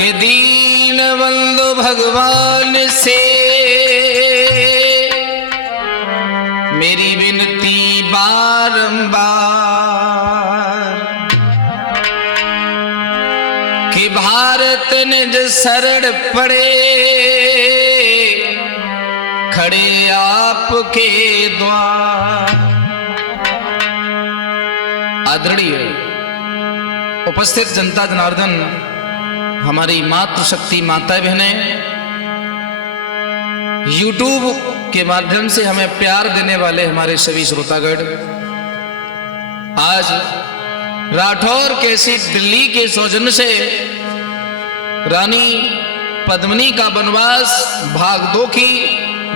कि दीन बंधु भगवान से मेरी विनती बारंबार कि भारत निज शरण पड़े खड़े आपके द्वार। आदरणीय उपस्थित जनता जनार्दन, हमारी मातृशक्ति माताएं बहनें, YouTube के माध्यम से हमें प्यार देने वाले हमारे सभी श्रोतागण, आज राठौर कैसेट दिल्ली के सौजन्य से रानी पद्मिनी का वनवास भाग 2 की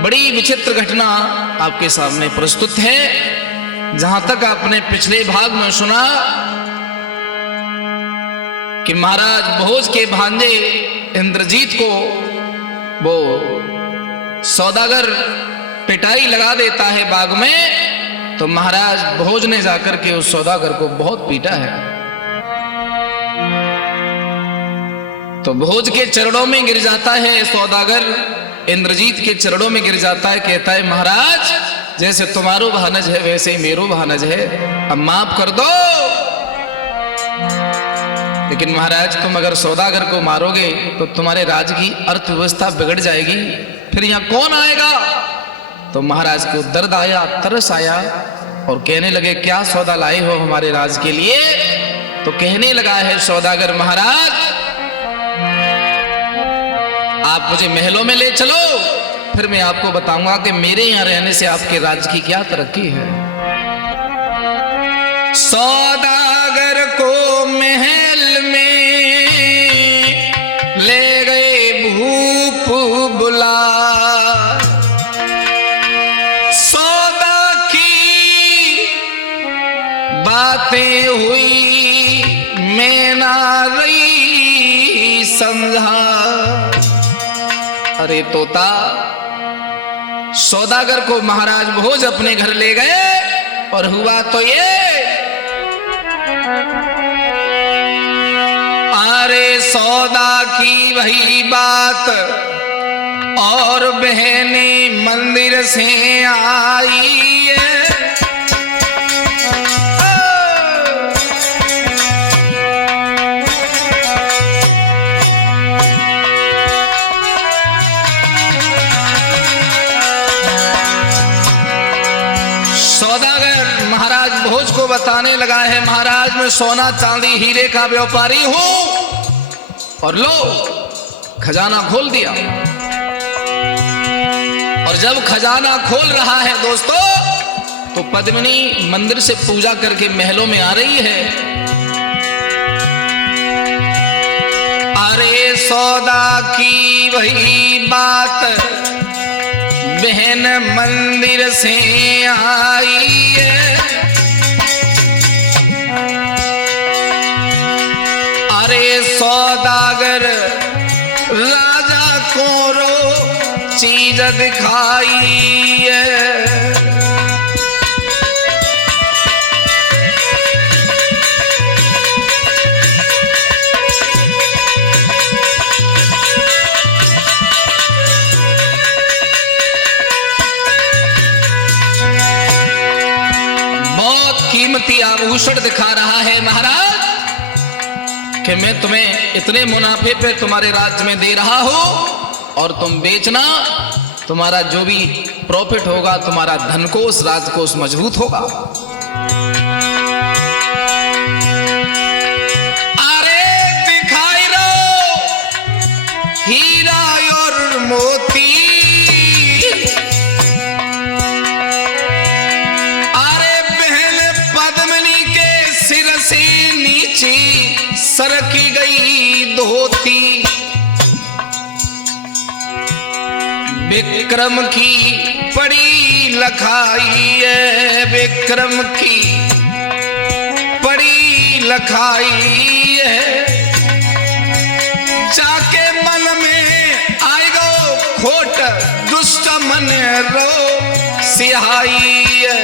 बड़ी विचित्र घटना आपके सामने प्रस्तुत है। जहां तक आपने पिछले भाग में सुना कि महाराज भोज के भांजे इंद्रजीत को वो सौदागर पिटाई लगा देता है बाग में, तो महाराज भोज ने जाकर के उस सौदागर को बहुत पीटा है। तो भोज के चरणों में गिर जाता है सौदागर, इंद्रजीत के चरणों में गिर जाता है, कहता है महाराज जैसे तुम्हारो भानज है वैसे ही मेरो भानज है, अब माफ कर दो। लेकिन महाराज तुम अगर सौदागर को मारोगे तो तुम्हारे राज्य की अर्थव्यवस्था बिगड़ जाएगी, फिर यहां कौन आएगा। तो महाराज को दर्द आया, तरस आया और कहने लगे क्या सौदा लाए हो हमारे राज्य के लिए। तो कहने लगा है सौदागर, महाराज आप मुझे महलों में ले चलो, फिर मैं आपको बताऊंगा कि मेरे यहां रहने से आपके राज्य की क्या तरक्की है। सौदागर को महल में ले गए भूप बुला, सौदा की बातें हुई मैं ना रही समझा। अरे तोता, सौदागर को महाराज भोज अपने घर ले गए और हुआ तो ये, अरे सौदा की वही बात और बहने मंदिर से आई है। भोज को बताने लगा है महाराज मैं सोना चांदी हीरे का व्यापारी हूं, और लो खजाना खोल दिया। और जब खजाना खोल रहा है दोस्तों, तो पद्मिनी मंदिर से पूजा करके महलों में आ रही है। अरे सौदा की वही बात बहन मंदिर से आई है। अरे सौदागर राजा को रो चीज दिखाई है। बहुत कीमती आभूषण दिखा रहा है महाराज कि मैं तुम्हें इतने मुनाफे पे तुम्हारे राज्य में दे रहा हूं, और तुम बेचना, तुम्हारा जो भी प्रॉफिट होगा तुम्हारा धनकोष राजकोष मजबूत होगा। अरे दिखाई रो हीरा और मोती, अरे बहन पद्मिनी के सिर से नीचे सरकी गई धोती। विक्रम की पड़ी लखाई है, विक्रम की पड़ी लखाई है। जाके मन में आएगो खोट दुष्ट मन रो सिहाई है।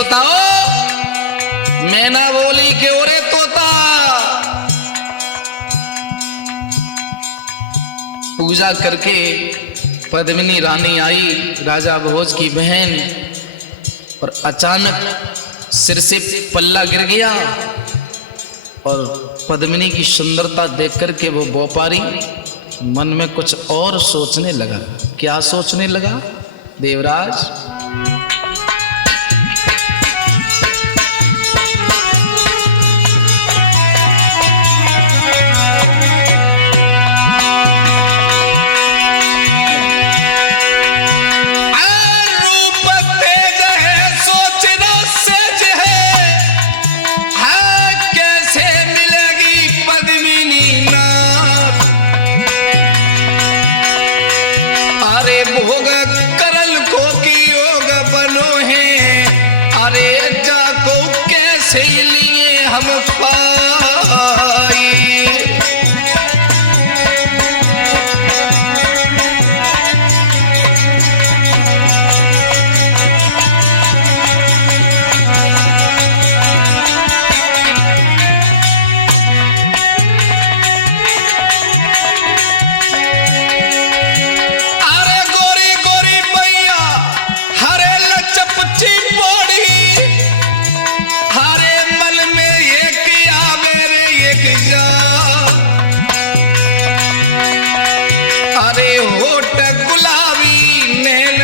श्रोताओं, मैना बोली के ओरे तोता। पूजा करके पद्मिनी रानी आई, राजा भोज की बहन, और अचानक सिर से पल्ला गिर गया और पद्मिनी की सुंदरता देख करके वो व्यापारी मन में कुछ और सोचने लगा। क्या सोचने लगा देवराज?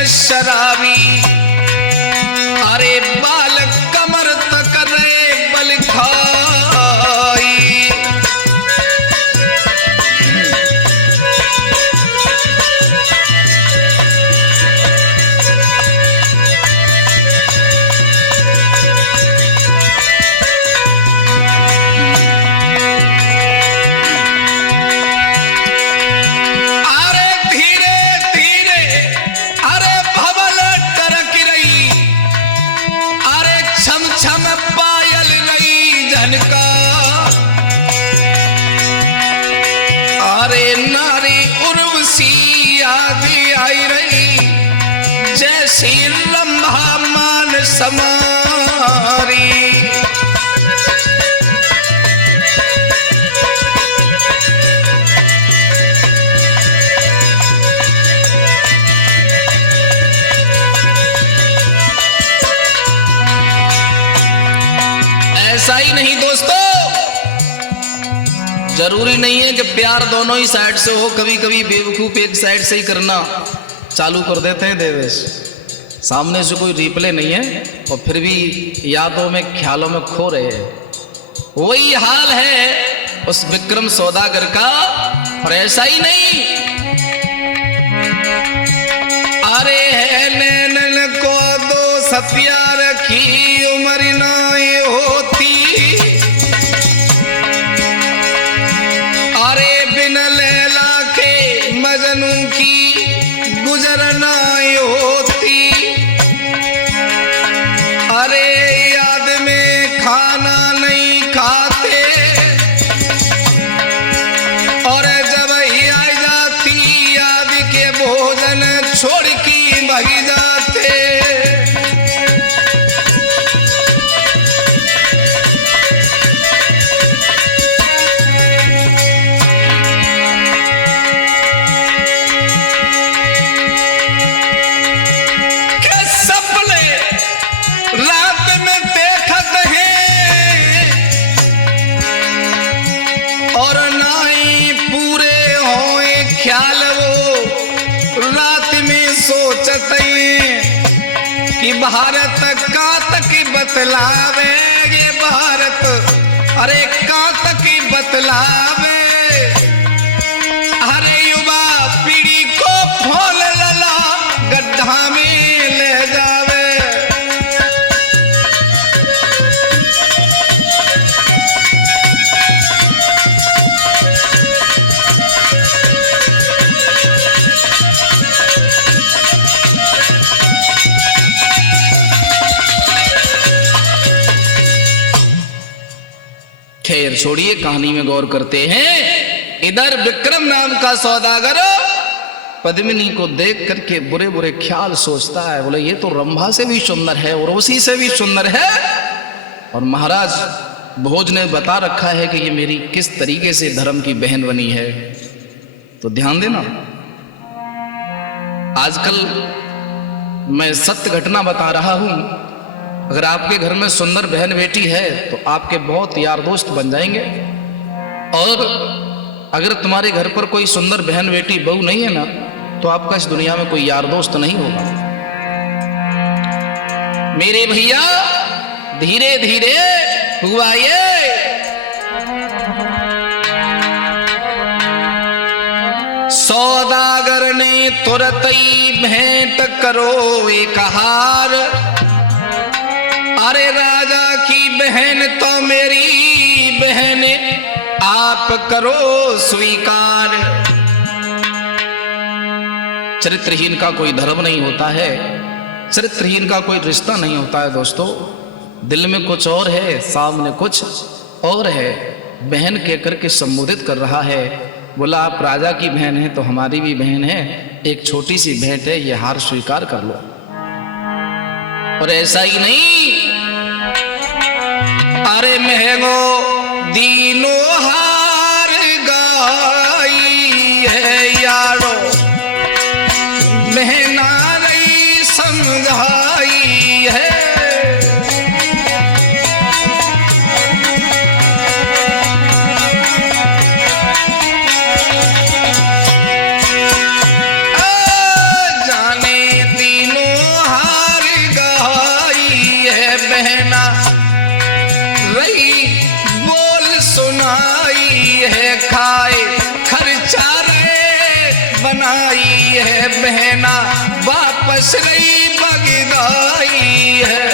शराबी, अरे बाल कमर तक रे बल खाई। अरे नारी उर्वशी आदि आई रही, जैसी लम्हा मान समारी। ऐसा ही नहीं दोस्तों, जरूरी नहीं है कि प्यार दोनों ही साइड से हो। कभी कभी बेवकूफ एक साइड से ही करना चालू कर देते हैं देवेश, सामने से कोई रिप्ले नहीं है और फिर भी यादों में ख्यालों में खो रहे हैं। वही हाल है उस विक्रम सौदागर का। और ऐसा ही नहीं, अरे है नैनन को दो सतिया रखी उम्र नाई होती, अरे बिन लैला के मजनू की गुजर नाई होती। अरे याद में खाना नहीं खाते और जब ही आ जाती याद के भोजन छोड़ की भाग जाते। कि भारत का तक बतलावे, ये भारत अरे का तक बतलावे। अरे युवा पीढ़ी को फोल लला गड्ढा में ले जावे। खैर छोड़िए, कहानी में गौर करते हैं। इधर विक्रम नाम का सौदागर पद्मिनी को देख करके बुरे बुरे ख्याल सोचता है, बोले ये तो रंभा से भी सुंदर है और उसी से भी सुंदर है। और महाराज भोज ने बता रखा है कि ये मेरी किस तरीके से धर्म की बहन बनी है। तो ध्यान देना, आजकल मैं सत्य घटना बता रहा हूं। अगर आपके घर में सुंदर बहन बेटी है तो आपके बहुत यार दोस्त बन जाएंगे, और अगर तुम्हारे घर पर कोई सुंदर बहन बेटी बहू नहीं है ना, तो आपका इस दुनिया में कोई यार दोस्त नहीं होगा। मेरे भैया धीरे धीरे हुआ ये, सौदागर ने तुरंत ही भेंट करो एक हार। अरे राजा की बहन तो मेरी बहन, आप करो स्वीकार। चरित्रहीन का कोई धर्म नहीं होता है, चरित्रहीन का कोई रिश्ता नहीं होता है दोस्तों। दिल में कुछ और है, सामने कुछ और है। बहन कहकर के संबोधित कर रहा है, बोला आप राजा की बहन है तो हमारी भी बहन है, एक छोटी सी भेंट है, ये हार स्वीकार कर लो। और ऐसा ही नहीं, अरे महंगो दीनों हार गाई है यारो, महना नहीं समझाई है। खाए खर्चा रे बनाई है बहना, वापस रही बगदाई है।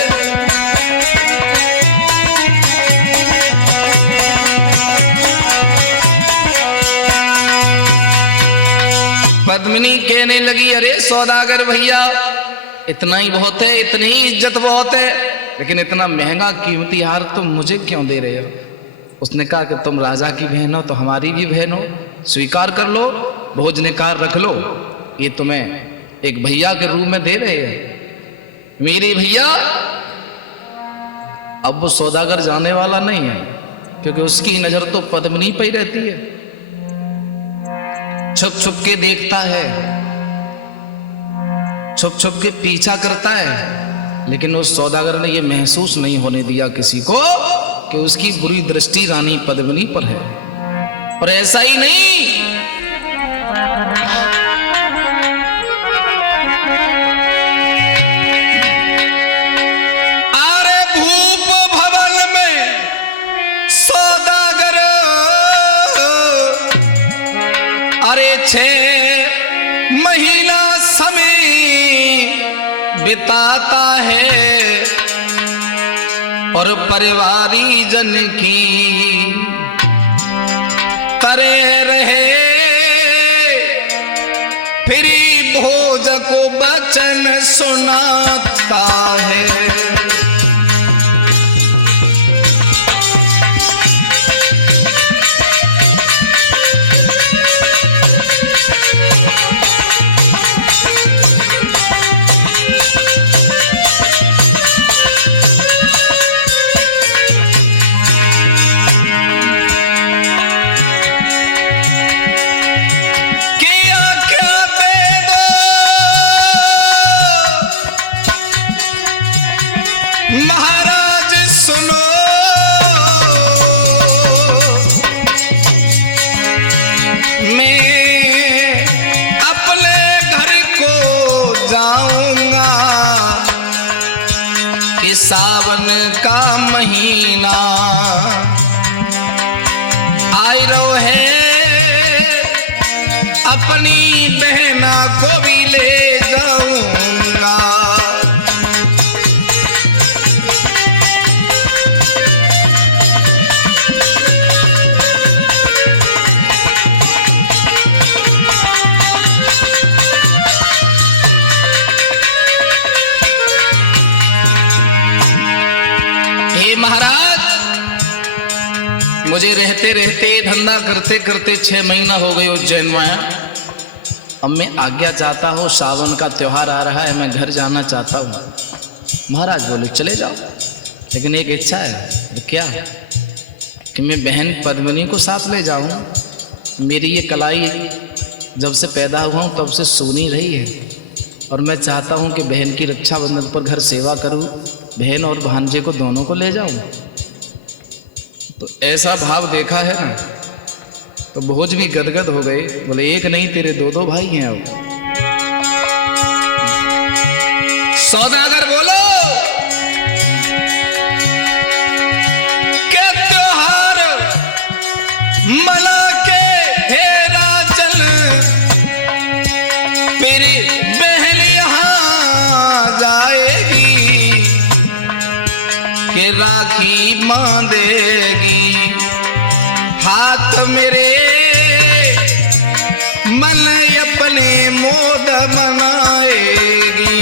पद्मिनी कहने लगी, अरे सौदागर भैया इतना ही बहुत है, इतनी ही इज्जत बहुत है, लेकिन इतना महंगा कीमती हार तुम मुझे क्यों दे रहे हो। उसने कहा कि तुम राजा की बहन हो तो हमारी भी बहन हो, स्वीकार कर लो, भोजनकार रख लो, ये तुम्हें एक भैया के रूप में दे रहे हैं। मेरे भैया अब वो सौदागर जाने वाला नहीं है, क्योंकि उसकी नजर तो पद्मिनी पे ही रहती है। छुप छुप के देखता है, छुप छुप के पीछा करता है, लेकिन उस सौदागर ने यह महसूस नहीं होने दिया किसी को कि उसकी बुरी दृष्टि रानी पद्मिनी पर है। और ऐसा ही नहीं, अरे भूप भवन में सौदागर, अरे 6 महीना समय बिताता है, और परिवारी जन की करे रहे, फिर भोज को वचन सुनाता है। महाराज सुनो, मैं अपने घर को जाऊंगा, कि सावन का महीना आए रो है, अपनी बहना को भी ले जाऊंगा। महाराज मुझे रहते रहते धंधा करते करते 6 महीना हो गए उज्जैन में, अब मैं आज्ञा चाहता हूँ, सावन का त्योहार आ रहा है, मैं घर जाना चाहता हूँ। महाराज बोले चले जाओ, लेकिन एक इच्छा है। तो क्या? कि मैं बहन पद्मिनी को साथ ले जाऊँ। मेरी ये कलाई जब से पैदा हुआ हूँ तब से सूनी रही है, और मैं चाहता हूँ कि बहन की रक्षाबंधन पर घर सेवा करूँ, बहन और भांजे को दोनों को ले जाऊँ। तो ऐसा भाव देखा है ना, तो भोज भी गदगद हो गए। बोले एक नहीं तेरे दो दो भाई हैं। अब सौदागर बोलो के त्योहार मला के हेरा चल, मेरी बहन यहाँ जाएगी के राखी बांधेगी, हाथ मेरे मन अपने मोद मनाएगी।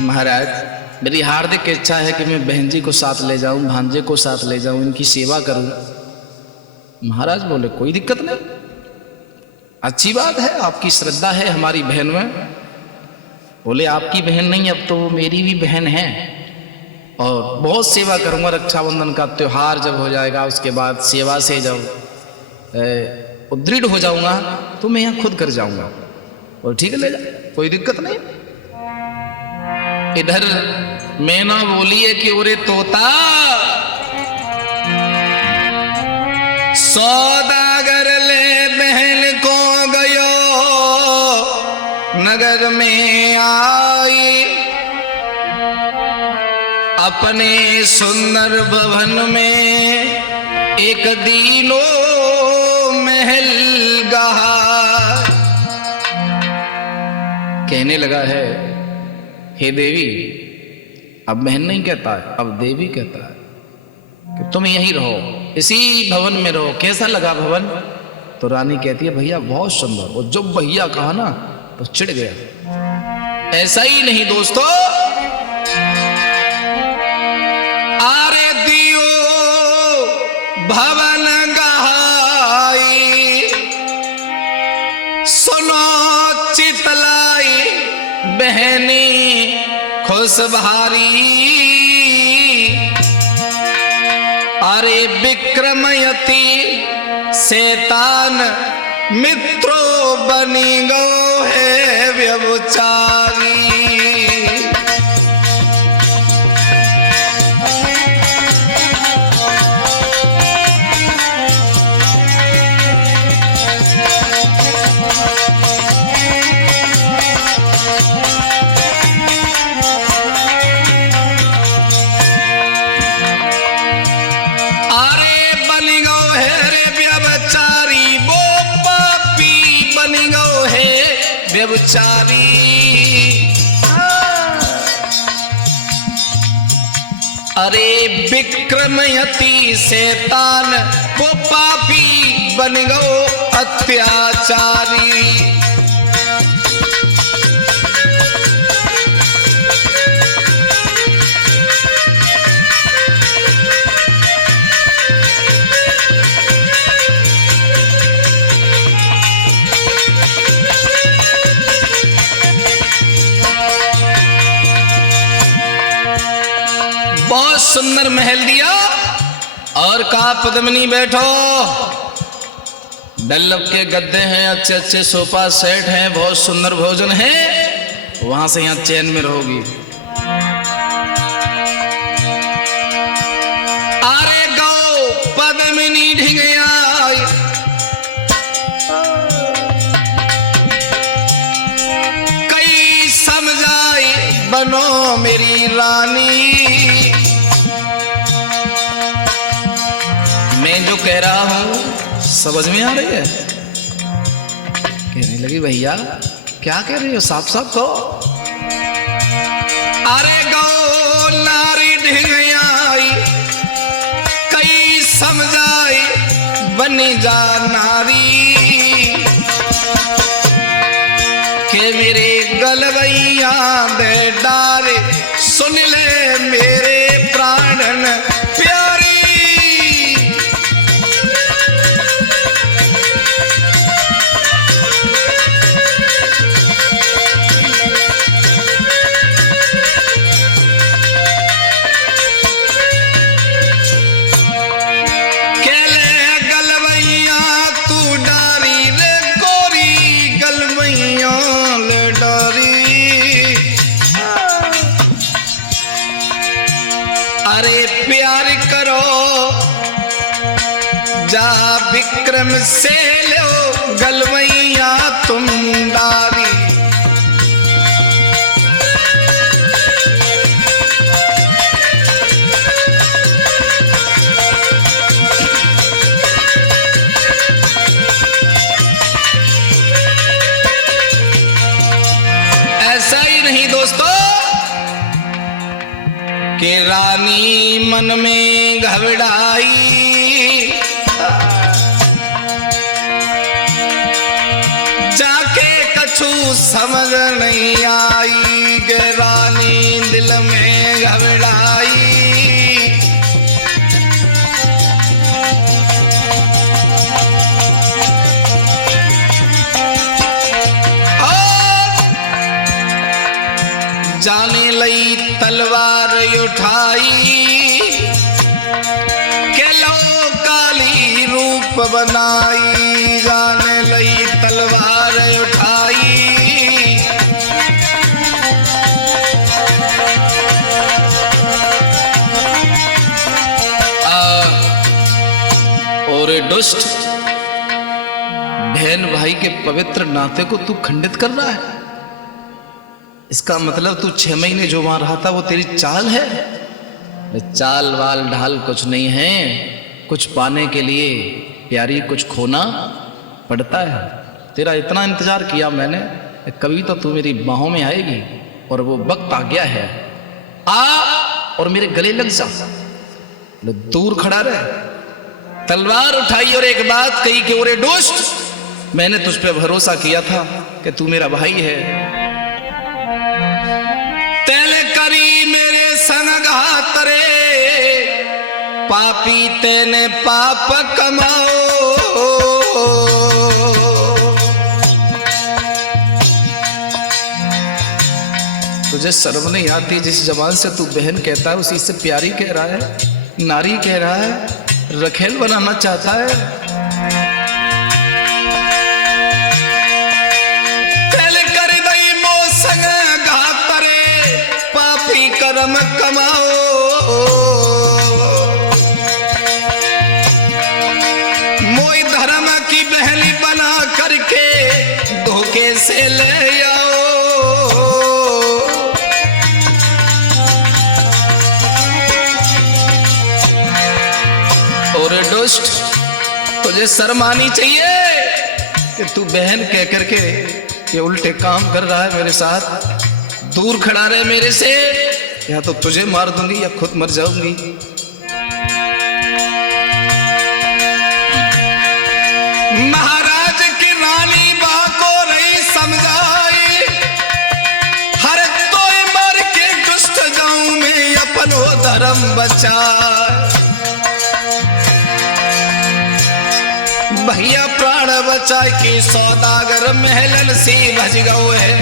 महाराज मेरी हार्दिक इच्छा है कि मैं बहन जी को साथ ले जाऊं, भांजे को साथ ले जाऊं, इनकी सेवा करूं। महाराज बोले कोई दिक्कत नहीं, अच्छी बात है, आपकी श्रद्धा है हमारी बहन में। बोले आपकी बहन नहीं, अब तो वो मेरी भी बहन है, और बहुत सेवा करूंगा। रक्षाबंधन का त्योहार जब हो जाएगा उसके बाद सेवा से जब उदृढ़ हो जाऊंगा तो मैं यहाँ खुद कर जाऊंगा। और ठीक है ले जा, कोई दिक्कत नहीं। इधर मैना बोली है कि ओरे तोता, सौदागर ले बहन को गयो नगर में आई, अपने सुंदर भवन में एक दीनो महल गहा। कहने लगा है हे देवी, अब बहन नहीं कहता है, अब देवी कहता है कि तुम यहीं रहो, इसी भवन में रहो। कैसा लगा भवन? तो रानी कहती है भैया बहुत सुंदर। और जब भैया कहा ना तो चिढ़ गया। ऐसा ही नहीं दोस्तों, आरे दियो भवन गहाई, सुनो चितलाई बहनी खुश भारी, अरे विक्रमयति शैतान मित्रो बनी गो है व्यभिचारी। व्यभिचारी अरे विक्रमयति शैतान वो पापी बन गो अत्याचारी। बहुत सुंदर महल दिया और कहा पद्मिनी बैठो, डल्लब के गद्दे हैं, अच्छे अच्छे सोफा सेट हैं, बहुत सुंदर भोजन है, वहां से यहां चैन में रहोगी। अरे गौ पद्मिनी ढिंगया कई समझाई बनो मेरी रानी। मैं जो कह रहा हूं समझ में आ रही है? कहने लगी भैया क्या कह रही हो, साफ साफ कहो। अरे गौ नारी ढिंगयाई कई समझाई बनी जा नारी, मेरे गलवैया बेडारे, सुन ले मेरे प्राणन प्यारी। जा विक्रम से लो गलवैया तुम डारी। ऐसा ही नहीं दोस्तों कि रानी मन में घबराई, जाके कछु समझ नहीं आई, गे रानी दिल में घबराई। जाने लई तलवार उठाई, के लो काली रूप बनाई। जाने लई तलवार उठाई, और दुष्ट बहन भाई के पवित्र नाते को तू खंडित कर रहा है। इसका मतलब तू 6 महीने जो वहां रहा था वो तेरी चाल है। चाल वाल ढाल कुछ नहीं है, कुछ पाने के लिए प्यारी कुछ खोना पड़ता है। तेरा इतना इंतजार किया मैंने, कभी तो तू मेरी बाहों में आएगी और वो वक्त आ गया है। आ और मेरे गले लग जा। दूर खड़ा रहे, तलवार उठाई और एक बात कही कि ओरे दुष्ट, मैंने तुझ पे भरोसा किया था कि तू मेरा भाई है। तेले करी मेरे संग घात रे, पापी तेने पाप कमाओ। तुझे शर्म नहीं आती? जिस जबान से तू बहन कहता है उसी से प्यारी कह रहा है, नारी कह रहा है, रखेल बनाना चाहता है। कर्म कमाओ, मोई धर्म की बहली बना करके धोखे से ले आओ। और दुष्ट, तुझे शर्म आनी चाहिए कि तू बहन कह करके ये उल्टे काम कर रहा है मेरे साथ। दूर खड़ा रहे मेरे से, या तो तुझे मार दूंगी या खुद मर जाऊंगी। महाराज की रानी बाको रही समझाई, हर तो मर के दुष्ट जाऊं मैं अपनो धर्म बचाए। भैया प्राण बचाए के सौदागर महलन सी भज गओ है।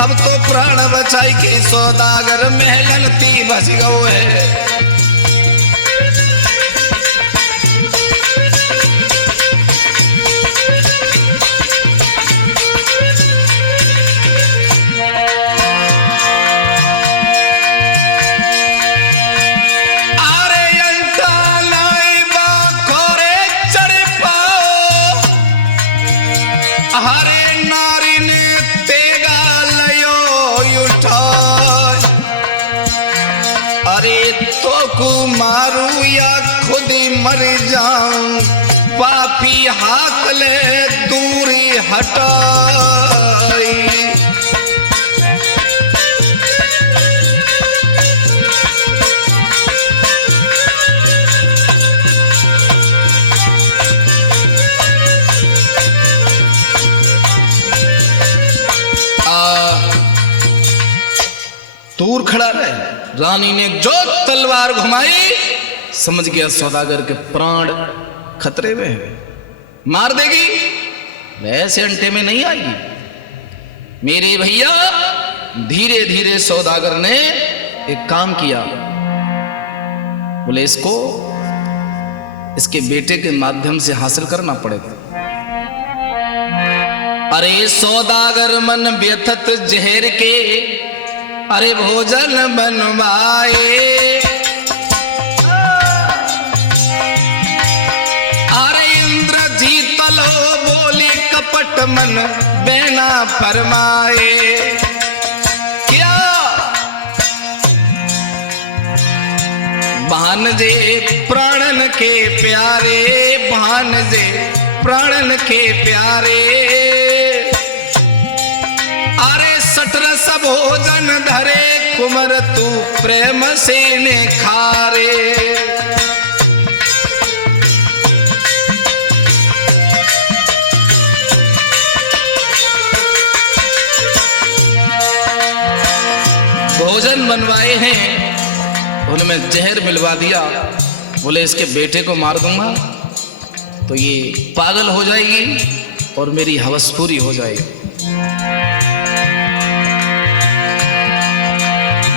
अब तो प्राण बचाई के सौदागर महलन ती भज गओ है। मारू या खुद मर जाऊं, पापी हाथ ले दूरी हटाई। खड़ा रहे। रानी ने जो तलवार घुमाई, समझ गया सौदागर के प्राण खतरे में है, मार देगी, वैसे अंटे में नहीं आएगी। मेरे भैया धीरे धीरे सौदागर ने एक काम किया, बोले इसको इसके बेटे के माध्यम से हासिल करना पड़ेगा। अरे सौदागर मन व्यथत जहर के, अरे भोजन बनवाए, अरे इंद्रजीत लो बोले कपट मन बेना फरमाए। क्या भानजे प्राणन के प्यारे, भानजे प्राणन के प्यारे, अरे सटरस भोजन धरे कुमर तू प्रेम से ने खारे। भोजन बनवाए हैं, उनमें जहर मिलवा दिया, बोले इसके बेटे को मार दूंगा तो ये पागल हो जाएगी और मेरी हवस पूरी हो जाएगी।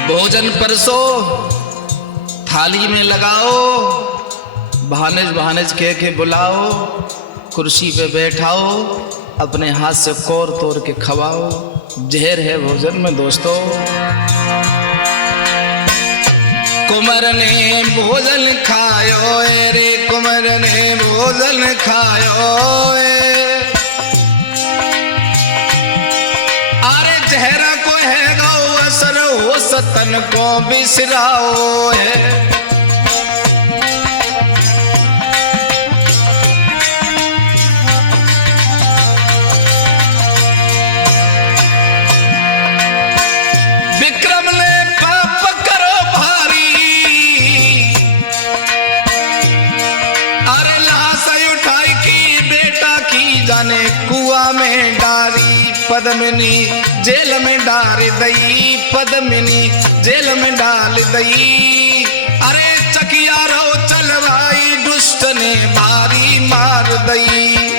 भोजन परसो, थाली में लगाओ, भानज भानज कह के बुलाओ, कुर्सी पे बैठाओ, अपने हाथ से कोर तोड़ के खवाओ। जहर है भोजन में दोस्तों। कुंवर ने भोजन खायो रे, कुंवर ने भोजन खायो, अरे जहरा को है गौ असर हो सतन को बिसराओ है। कुआ में डारी पद्मिनी जेल में डाल दई, पद्मिनी जेल में डाल दई, अरे चकिया रो चलवाई दुष्ट ने भारी मार दई।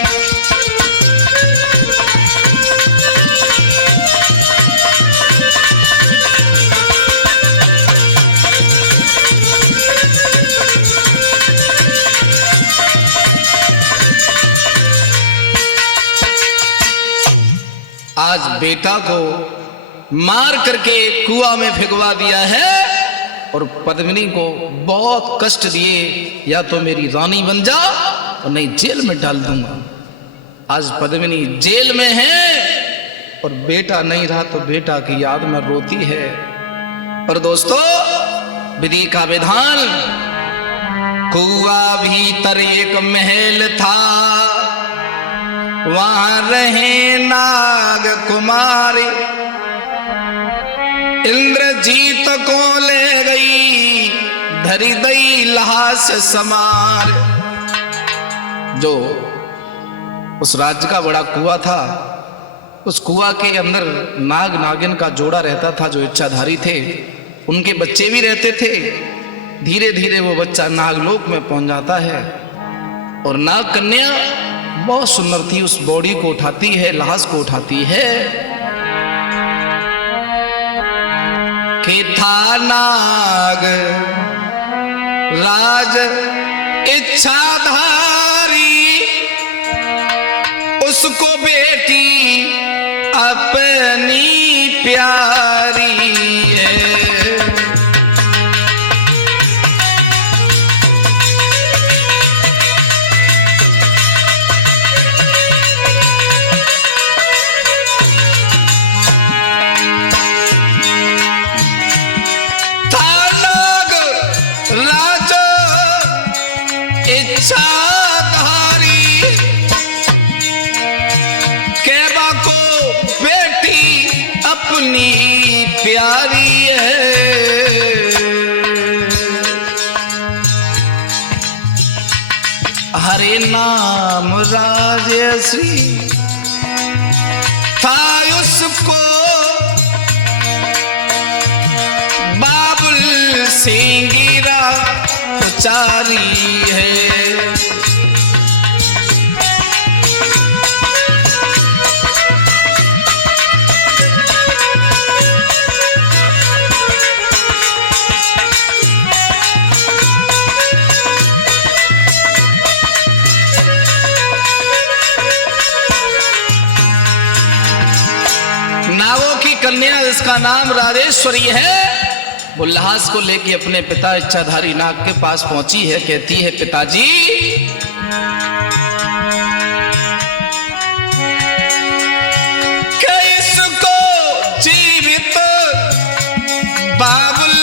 आज बेटा को मार करके कुआं में फेंकवा दिया है और पद्मिनी को बहुत कष्ट दिए, या तो मेरी रानी बन जा और नहीं जेल में डाल दूंगा। आज पद्मिनी जेल में है और बेटा नहीं रहा तो बेटा की याद में रोती है। और दोस्तों विधि का विधान, कुआं भीतर एक महल था, वहां रहे नाग कुमारी, इंद्रजीत को ले गई धरी दई लाश समार। जो उस राज्य का बड़ा कुआं था, उस कुआं के अंदर नाग नागिन का जोड़ा रहता था जो इच्छाधारी थे, उनके बच्चे भी रहते थे। धीरे धीरे वो बच्चा नागलोक में पहुंच जाता है और नाग कन्या बहुत सुंदर थी, उस बॉडी को उठाती है, लाश को उठाती है कि था नाग राज इच्छाधारी, उसको बेटी अपनी प्यारी है। इच्छाधारी कहवा को बेटी अपनी प्यारी है। हरे नाम राजश्री था उसको सिंगिरा उचारी है। नागों की कन्या इसका नाम राजेश्वरी है। वो लहास को लेके अपने पिता इच्छाधारी नाग के पास पहुंची है। कहती है, पिताजी इसको जीवित बाबुल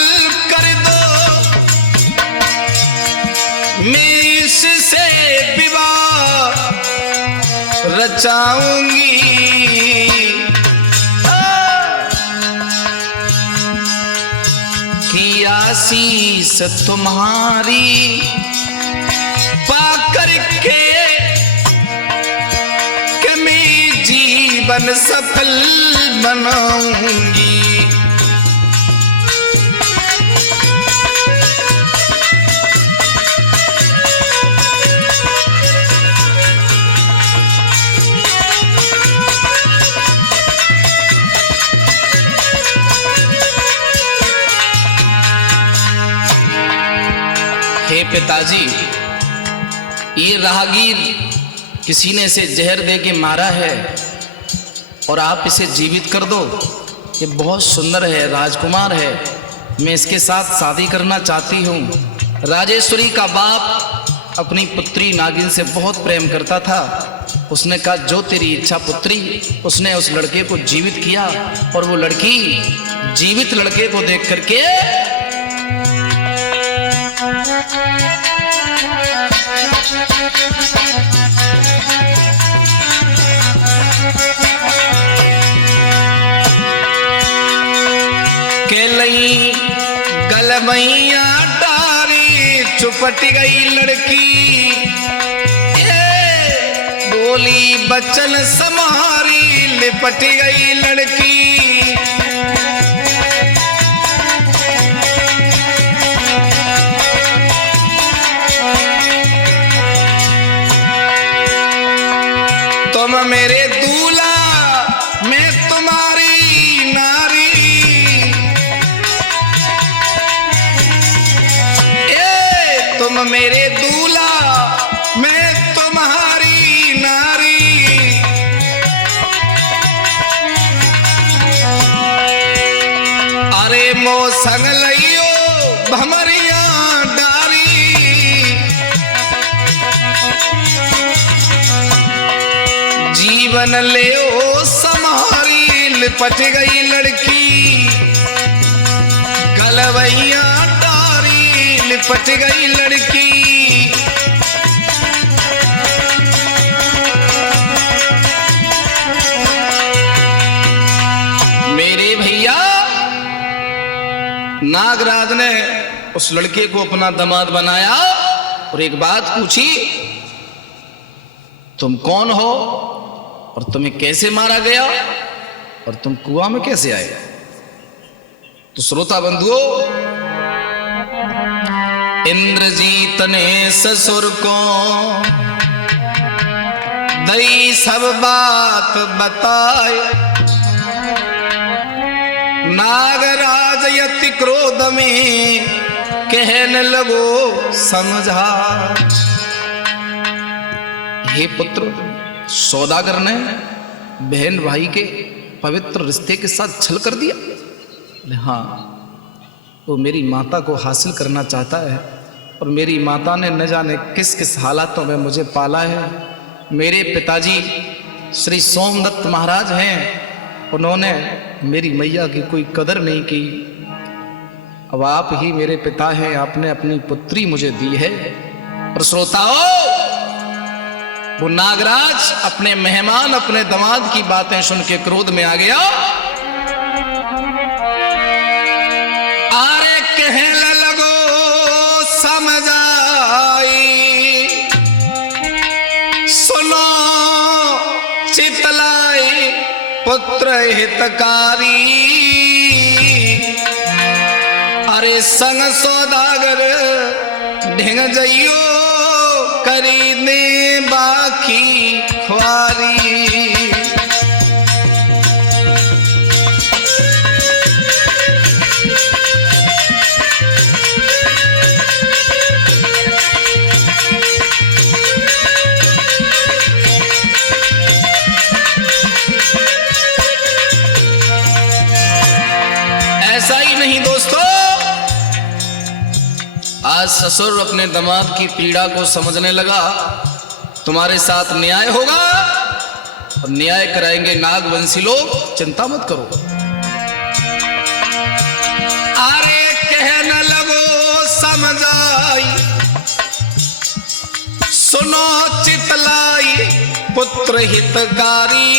कर दो, मैं इससे विवाह रचाऊंगी। आशीष तुम्हारी पाकर के कि मैं जीवन सफल बनाऊंगी। हे पिताजी, ये राहगीर किसी ने इसे जहर दे के मारा है और आप इसे जीवित कर दो। ये बहुत सुंदर है, राजकुमार है, मैं इसके साथ शादी करना चाहती हूँ। राजेश्वरी का बाप अपनी पुत्री नागिन से बहुत प्रेम करता था। उसने कहा, जो तेरी इच्छा पुत्री। उसने उस लड़के को जीवित किया और वो लड़की जीवित लड़के को देख करके के लई गलमैया डारी चुपट गई लड़की, बोली बचन समारी लिपट गई लड़की। तुम मेरे दूल्हा, मैं तुम्हारी नारी, तुम मेरे दूल्हा, मैं तुम्हारी नारी। अरे मो संग लइयो भमरिया डारी, जीवन ले ओ समारी लिपट गई लड़की। गलवैया डारी लिपट गई लड़की। मेरे भैया नागराज ने उस लड़के को अपना दामाद बनाया और एक बात पूछी, तुम कौन हो और तुम्हें कैसे मारा गया और तुम कुआं में कैसे आए? तो श्रोता बंधुओं, इंद्रजीत ने ससुर को दई सब बात बताए। नागराज यति क्रोध में कहने लगो समझा। हे पुत्र, सौदागर ने बहन भाई के पवित्र रिश्ते के साथ छल कर दिया। हाँ, वो मेरी माता को हासिल करना चाहता है और मेरी माता ने न जाने किस किस हालातों में मुझे पाला है। मेरे पिताजी श्री सोमदत्त महाराज हैं, उन्होंने मेरी मैया की कोई कदर नहीं की। अब आप ही मेरे पिता हैं, आपने अपनी पुत्री मुझे दी है। और श्रोताओ, वो नागराज अपने मेहमान, अपने दामाद की बातें सुन के क्रोध में आ गया। आरे कहने लगो समझ आई, सुनो चितलाई पुत्र हितकारी। अरे संग सौदागर ढिंग जइयो करी दे बाकी ख्वारी। ऐसा ही नहीं दोस्तों, आज ससुर अपने दामाद की पीड़ा को समझने लगा। तुम्हारे साथ न्याय होगा और न्याय कराएंगे नागवंशी लोग, चिंता मत करो। अरे कहने लगो समझाई सुनो चितलाई पुत्र हितकारी।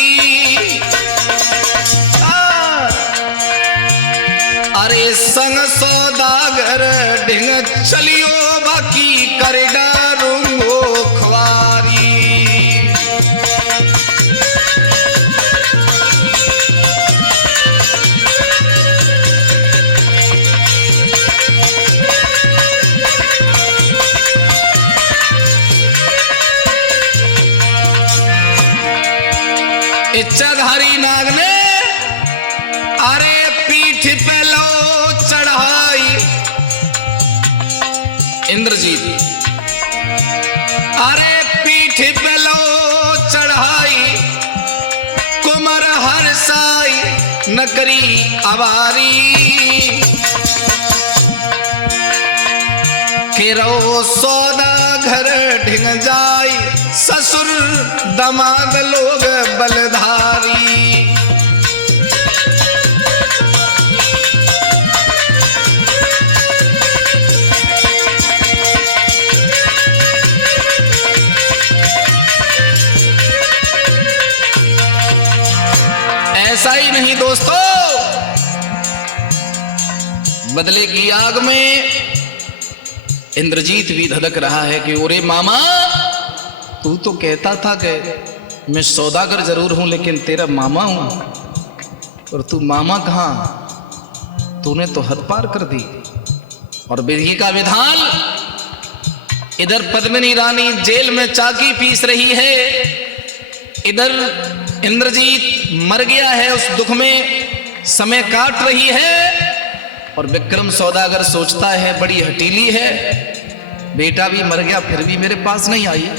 अरे संग सौदागर ढिंग चलियो बाकी कर डारूंगो ख्वारी। इच्छाधारी नाग ने अरे पीठ पे लो चढ़ाई इंद्रजीत, अरे पीठ पे लो चढ़ाई कुमर हरसाई नकरी अवारी। केरो सौदा घर ढिंग जाई ससुर दमाद लोग बलधारी। ऐसा ही नहीं दोस्तों, बदले की आग में इंद्रजीत भी धधक रहा है कि ओरे मामा, तू तो कहता था कि मैं सौदागर जरूर हूं लेकिन तेरा मामा हूं, और तू मामा कहां, तूने तो हद पार कर दी। और विधि का विधान, इधर पद्मिनी रानी जेल में चाकी पीस रही है, इधर इंद्रजीत मर गया है, उस दुख में समय काट रही है, और विक्रम सौदागर सोचता है बड़ी हटीली है, बेटा भी मर गया फिर भी मेरे पास नहीं आई।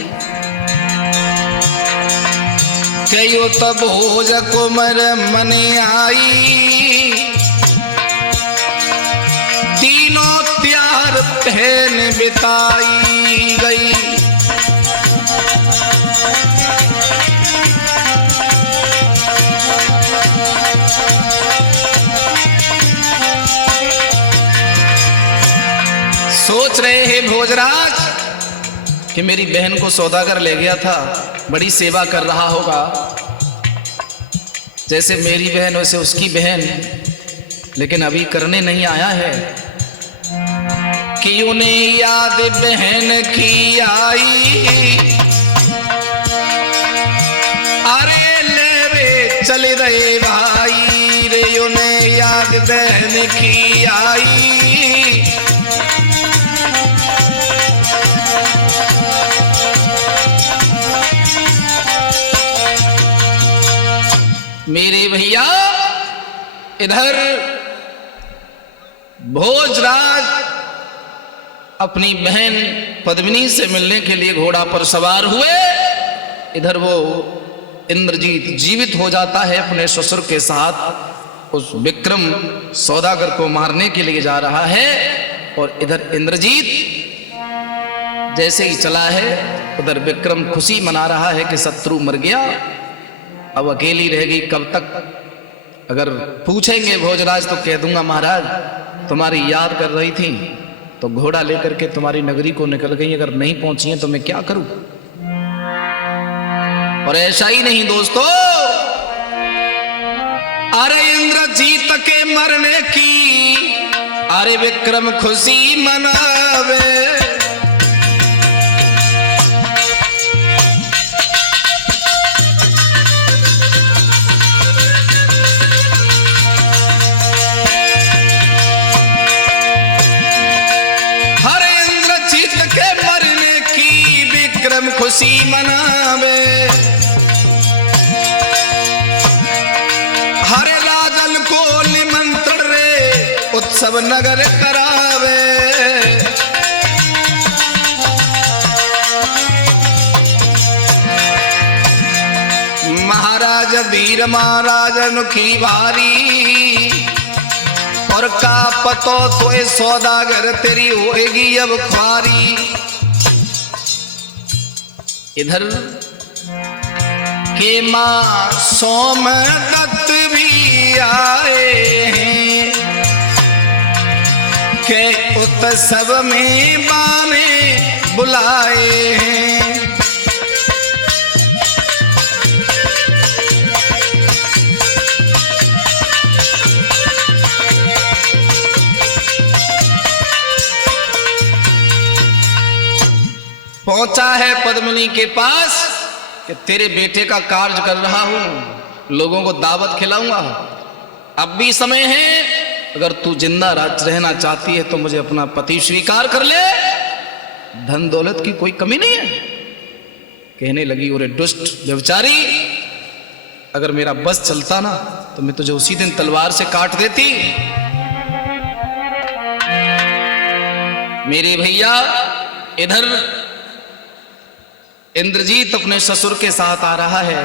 कयो तब भोज कुमर मने आई, तीनों त्यार पहन बिताई गई। सोच रहे हैं भोजराज कि मेरी बहन को सौदागर ले गया था, बड़ी सेवा कर रहा होगा, जैसे मेरी बहन वैसे उसकी बहन, लेकिन अभी करने नहीं आया है कि उन्हें याद बहन की आई। अरे ले रे चल रहे भाई रे, उन्हें याद बहन की आई। मेरे भैया इधर भोजराज अपनी बहन पद्मिनी से मिलने के लिए घोड़ा पर सवार हुए, इधर वो इंद्रजीत जीवित हो जाता है अपने ससुर के साथ, उस विक्रम सौदागर को मारने के लिए जा रहा है। और इधर इंद्रजीत जैसे ही चला है उधर विक्रम खुशी मना रहा है कि शत्रु मर गया, अब अकेली रहेगी कब तक। अगर पूछेंगे भोजराज तो कह दूंगा महाराज तुम्हारी याद कर रही थी तो घोड़ा लेकर के तुम्हारी नगरी को निकल गई, अगर नहीं पहुंची है तो मैं क्या करूं। और ऐसा ही नहीं दोस्तों, अरे इंद्रजीत के मरने की अरे विक्रम खुशी मनावे। गढ़ खुशी मनावे, हरे राजन को निमंत्रण रे उत्सव नगर करावे। महाराज वीर महाराज नुखी भारी, और का पतो तो सौदागर तेरी होएगी अब ख्वारी। इधर के मां सोमदत्त भी आए हैं, के उत्सव में बाने बुलाए हैं। पहुंचा है पद्मिनी के पास कि तेरे बेटे का कार्य कर रहा हूं, लोगों को दावत खिलाऊंगा, अब भी समय है, अगर तू जिंदा रहना चाहती है तो मुझे अपना पति स्वीकार कर ले, धन दौलत की कोई कमी नहीं है। कहने लगी, ओरे दुष्ट व्यभिचारी, अगर मेरा बस चलता ना तो मैं तुझे उसी दिन तलवार से काट देती। मेरे भैया, इधर इंद्रजीत अपने ससुर के साथ आ रहा है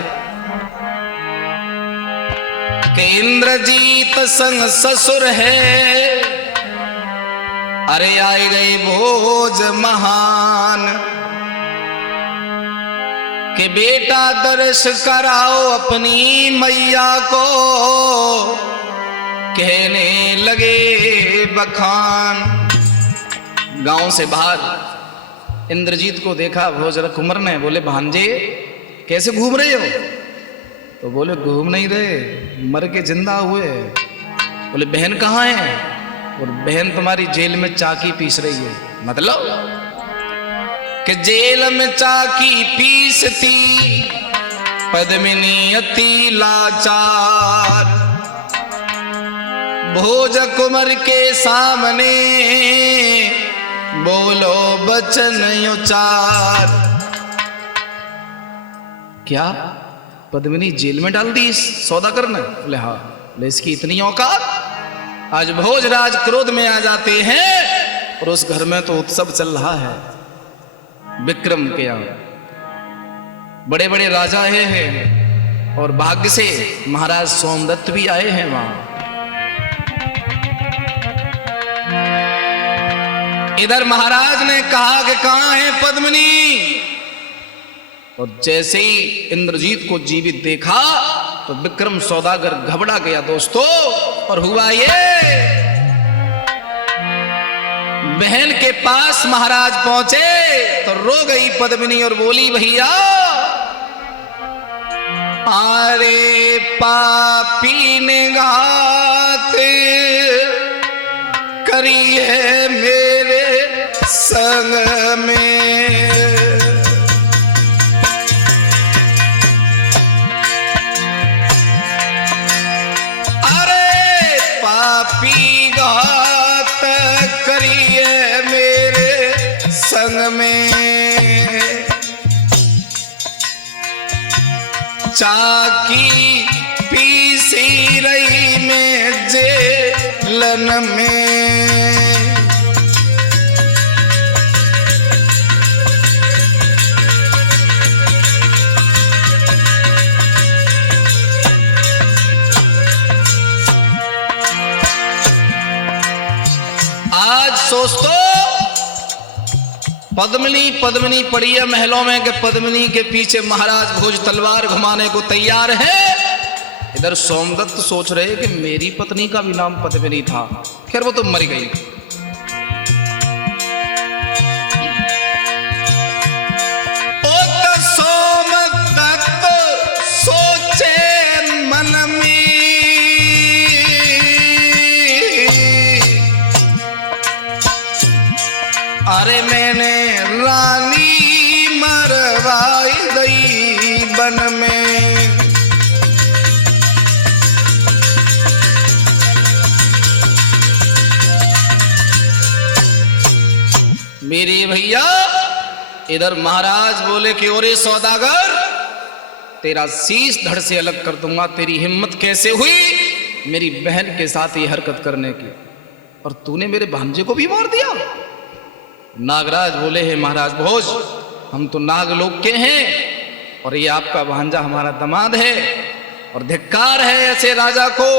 कि इंद्रजीत संग ससुर है, अरे आए गए भोज महान, कि बेटा दर्श कराओ अपनी मैया को, कहने लगे बखान। गांव से बाहर इंद्रजीत को देखा भोजर कुंवर ने, बोले भांजे कैसे घूम रहे हो? तो बोले घूम नहीं रहे, मर के जिंदा हुए। बोले बहन कहाँ है? और बहन तुम्हारी जेल में चाकी पीस रही है। मतलब कि जेल में चाकी पीसती पद्मिनी अति लाचार, भोज कुंवर के सामने बोलो बचन उचार। क्या पद्मिनी जेल में डाल दी सौदा करने? बोले हाँ। बोले इसकी इतनी औकात? आज भोजराज क्रोध में आ जाते हैं और उस घर में तो उत्सव चल रहा है। विक्रम के यहाँ बड़े बड़े राजा आए हैं और भाग्य से महाराज सोमदत्त भी आए हैं वहां। इधर महाराज ने कहा कि कहां है पद्मिनी, और जैसे ही इंद्रजीत को जीवित देखा तो विक्रम सौदागर घबरा गया दोस्तों। और हुआ ये, बहन के पास महाराज पहुंचे तो रो गई पद्मिनी और बोली, भैया अरे पापी ने घात करी है मेरे संग में, अरे पापी घात करी है मेरे संग में, चाकी पीसी रही में जेलन में, आज सोचतो पद्मिनी पद्मिनी पड़ी है महलों में कि पद्मिनी के पीछे महाराज भोज तलवार घुमाने को तैयार है। इधर सोमदत्त सोच रहे कि मेरी पत्नी का भी नाम पद्मिनी था, खैर वो तो मर गई। ओ तो सोमदत्त सोचे मन में, अरे मैंने रानी मरवाई गई बन में, मेरे भैया इधर महाराज बोले कि ओरे सौदागर, तेरा शीश धड़ से अलग कर दूंगा। तेरी हिम्मत कैसे हुई मेरी बहन के साथ ये हरकत करने की, और तूने मेरे भांजे को भी मार दिया। नागराज बोले, हे महाराज भोज, हम तो नागलोक के हैं और ये आपका भांजा हमारा दामाद है, और धिक्कार है ऐसे राजा को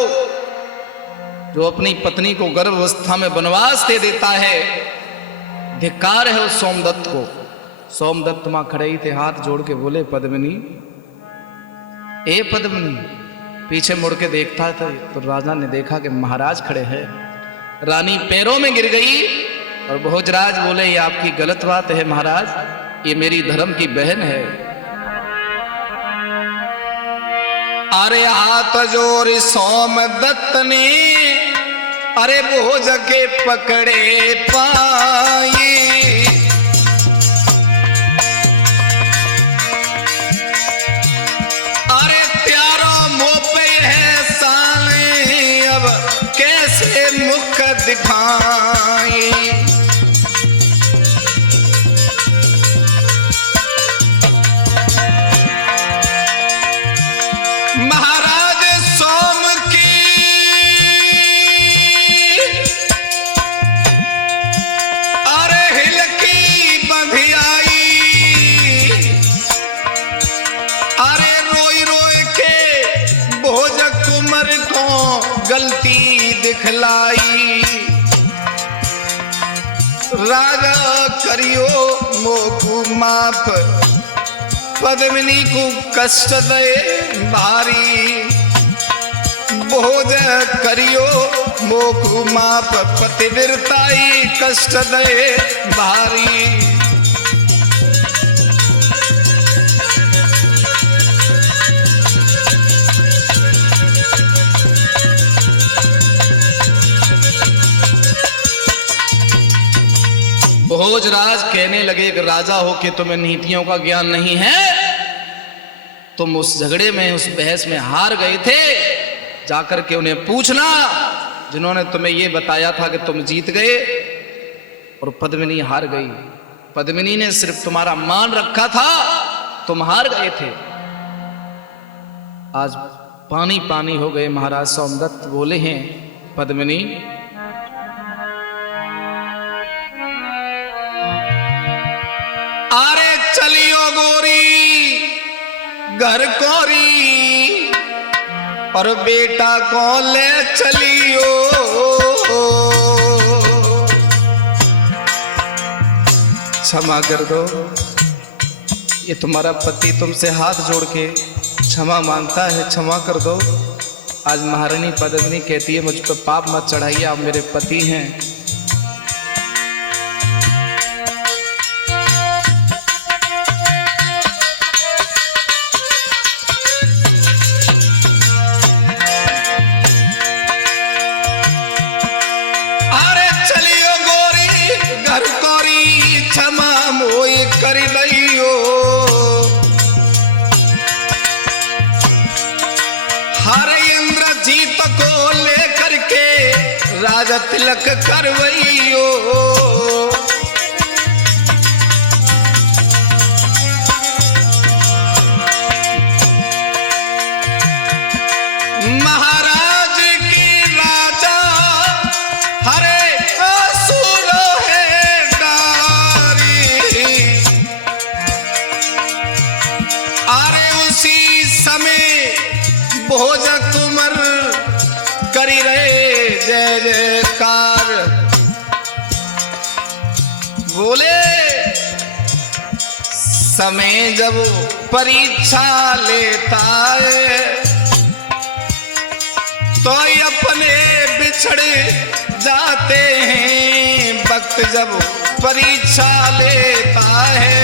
जो अपनी पत्नी को गर्भावस्था में वनवास दे देता है। धिक्कार है उस सोमदत्त को। सोमदत्त मां खड़े ही थे, हाथ जोड़ के बोले, पद्मिनी, ए पद्मिनी। पीछे मुड़ के देखता था तो राजा ने देखा कि महाराज खड़े हैं। रानी पैरों में गिर गई और भोजराज बोले, ये आपकी गलत बात है महाराज, ये मेरी धर्म की बहन है। अरे हाथ जोड़ सोमदत्त ने अरे भोज के पकड़े पाए। अरे त्यारो मुंह पे है साले, अब कैसे मुख दिखाए। महाराज सोम की अरे हिलकी बंधियाई, अरे रोई रोई के भोज कुंवर को गलती दिखलाई। राजा करियो मोकू माफ, पद्मिनी को कष्ट दे भारी। भोज करियो मोकू माप, पतिव्रताई कष्ट दे भारी। भोजराज कहने लगे कि राजा हो के तुम्हें नीतियों का ज्ञान नहीं है। तुम उस झगड़े में, उस बहस में हार गए थे। जाकर के उन्हें पूछना जिन्होंने तुम्हें यह बताया था कि तुम जीत गए और पद्मिनी हार गई। पद्मिनी ने सिर्फ तुम्हारा मान रखा था, तुम हार गए थे। आज पानी पानी हो गए। महाराज सोमदत्त बोले हैं, पद्मिनी अरे चलियो गोरी घर कोरी, और बेटा को ले चलियो। क्षमा कर दो, ये तुम्हारा पति तुमसे हाथ जोड़ के क्षमा मांगता है, क्षमा कर दो। आज महारानी पद्मिनी कहती है, मुझ पर पाप मत चढ़ाइए, आप मेरे पति हैं। राजा तिलक करवैयो, महाराज की राजा हरे असुर है डारी। अरे उसी समय भोज कुंवर करी रहे जय जयकार। बोले समय जब परीक्षा लेता है तो अपने बिछड़ जाते हैं। वक्त जब परीक्षा लेता है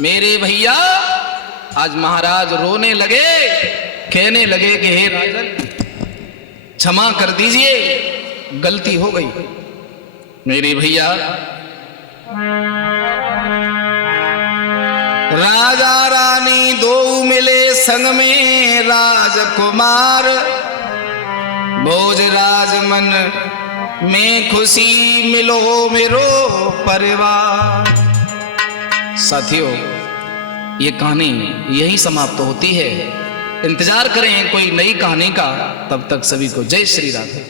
मेरे भैया। आज महाराज रोने लगे, कहने लगे कि हे राजन क्षमा कर दीजिए, गलती हो गई मेरे भैया। राजा रानी दो मिले संग में राजकुमार, भोजराज मन में खुशी मिलो मेरो परिवार। साथियों, ये कहानी यही समाप्त होती है। इंतजार करें कोई नई कहानी का। तब तक सभी को जय श्री राधे।